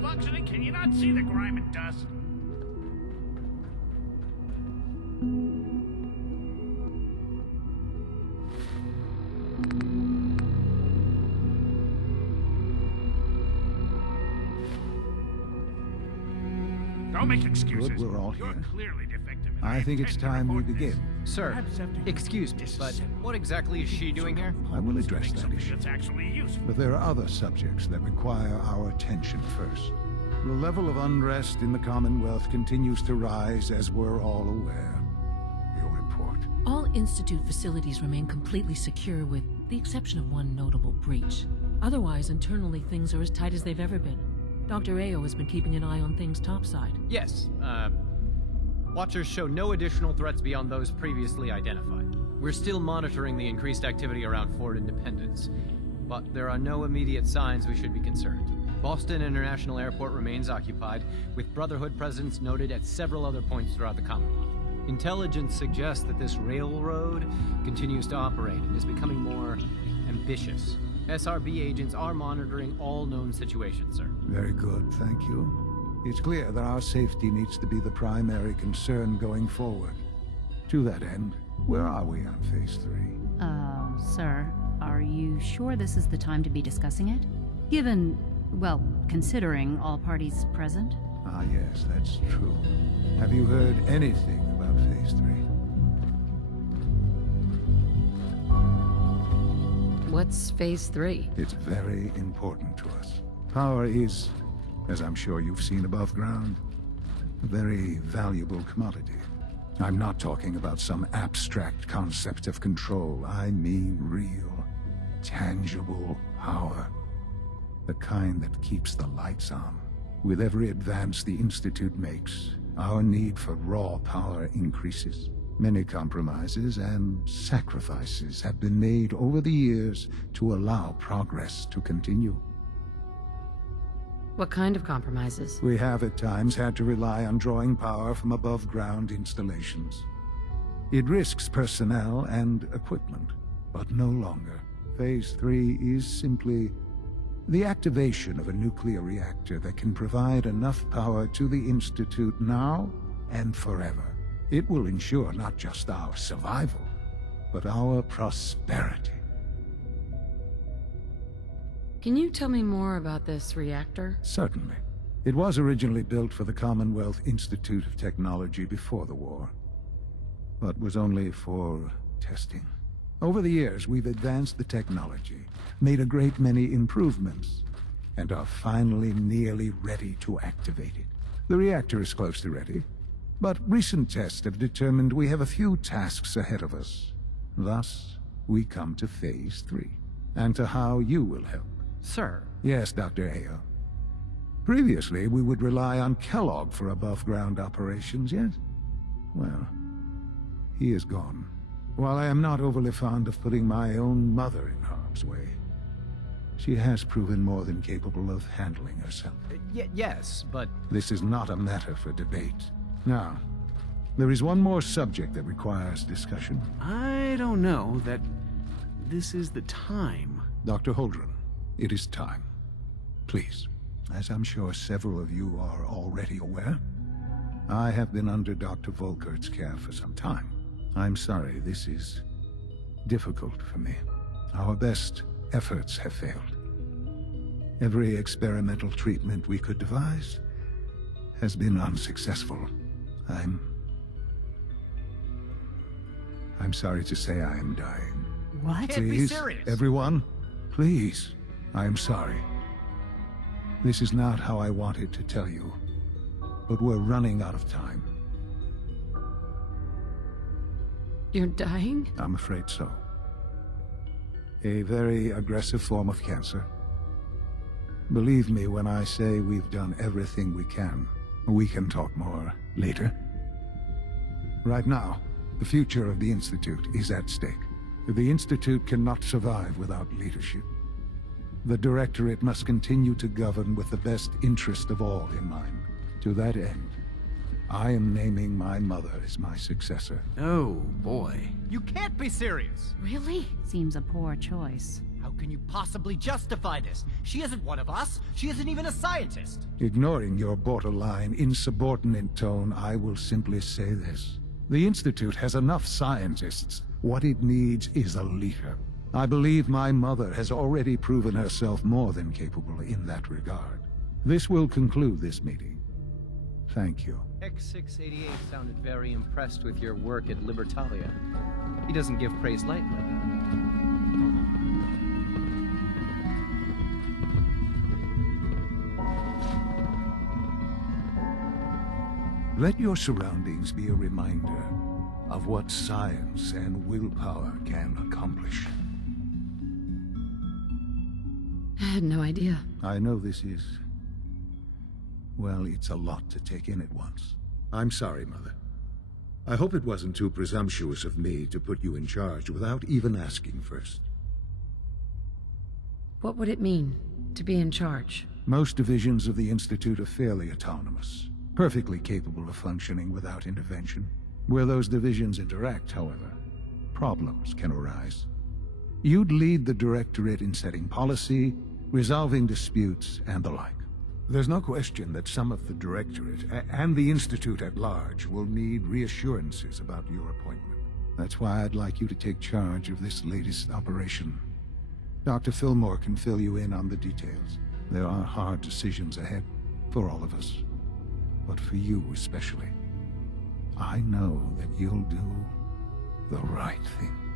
functioning? Can you not see the grime and dust? Don't make excuses. Good, we're all You're here. clearly defective. and I think it's intend to time we report begin. this. Sir, Perhaps after you excuse me, but disassemble what exactly is she doing here? I will address make that something issue. that's actually useful. But there are other subjects that require our attention first. The level of unrest in the Commonwealth continues to rise, as we're all aware. Your report. All Institute facilities remain completely secure with the exception of one notable breach. Otherwise, internally, things are as tight as they've ever been. Dr. Ayo has been keeping an eye on things topside. Yes, Watchers show no additional threats beyond those previously identified. We're still monitoring the increased activity around Fort Independence, but there are no immediate signs we should be concerned. Boston International Airport remains occupied, with Brotherhood presence noted at several other points throughout the Commonwealth. Intelligence suggests that this railroad continues to operate and is becoming more ambitious. SRB agents are monitoring all known situations, sir. Very good, thank you. It's clear that our safety needs to be the primary concern going forward. To that end, where are we on Phase 3? Sir, are you sure this is the time to be discussing it? Given, well, considering all parties present? Ah, yes, that's true. Have you heard anything about Phase 3? What's Phase 3? It's very important to us. Power is, as I'm sure you've seen above ground, a very valuable commodity. I'm not talking about some abstract concept of control. I mean real, tangible power. The kind that keeps the lights on. With every advance the Institute makes, our need for raw power increases. Many compromises and sacrifices have been made over the years to allow progress to continue. What kind of compromises? We have at times had to rely on drawing power from above-ground installations. It risks personnel and equipment, but no longer. Phase 3 is simply the activation of a nuclear reactor that can provide enough power to the Institute now and forever. It will ensure not just our survival, but our prosperity. Can you tell me more about this reactor? Certainly. It was originally built for the Commonwealth Institute of Technology before the war, but was only for testing. Over the years, we've advanced the technology, made a great many improvements, and are finally nearly ready to activate it. The reactor is close to ready, but recent tests have determined we have a few tasks ahead of us. Thus, we come to Phase 3, and to how you will help. Sir, Yes, Dr. Ayo. Previously, we would rely on Kellogg for above-ground operations, yes? Well, he is gone. While I am not overly fond of putting my own mother in harm's way, she has proven more than capable of handling herself. yes, but This is not a matter for debate. Now, there is one more subject that requires discussion. I don't know that this is the time. Dr. Holdren, it is time. Please, as I'm sure several of you are already aware, I have been under Dr. Volkert's care for some time. I'm sorry, this is difficult for me. Our best efforts have failed. Every experimental treatment we could devise has been unsuccessful. I'm sorry to say I am dying. What? Can't be Please, serious. everyone, please. I am sorry. This is not how I wanted to tell you, but we're running out of time. You're dying? I'm afraid so. A very aggressive form of cancer. Believe me when I say we've done everything we can. We can talk more later. Right now, the future of the Institute is at stake. The Institute cannot survive without leadership. The Directorate must continue to govern with the best interest of all in mind. To that end, I am naming my mother as my successor. Oh, boy. you can't be serious. Really? Seems a poor choice. How can you possibly justify this? She isn't one of us. She isn't even a scientist. Ignoring your borderline, insubordinate tone, I will simply say this. The Institute has enough scientists. What it needs is a leader. I believe my mother has already proven herself more than capable in that regard. This will conclude this meeting. Thank you. X688 sounded very impressed with your work at Libertalia. He doesn't give praise lightly. Let your surroundings be a reminder of what science and willpower can accomplish. I had no idea. I know this is... well, it's a lot to take in at once. I'm sorry, Mother. I hope it wasn't too presumptuous of me to put you in charge without even asking first. What would it mean to be in charge? Most divisions of the Institute are fairly autonomous, perfectly capable of functioning without intervention. Where those divisions interact, however, problems can arise. You'd lead the Directorate in setting policy, resolving disputes, and the like. There's no question that some of the Directorate, and the Institute at large, will need reassurances about your appointment. That's why I'd like you to take charge of this latest operation. Dr. Fillmore can fill you in on the details. There are hard decisions ahead, for all of us. But for you especially. I know that you'll do the right thing.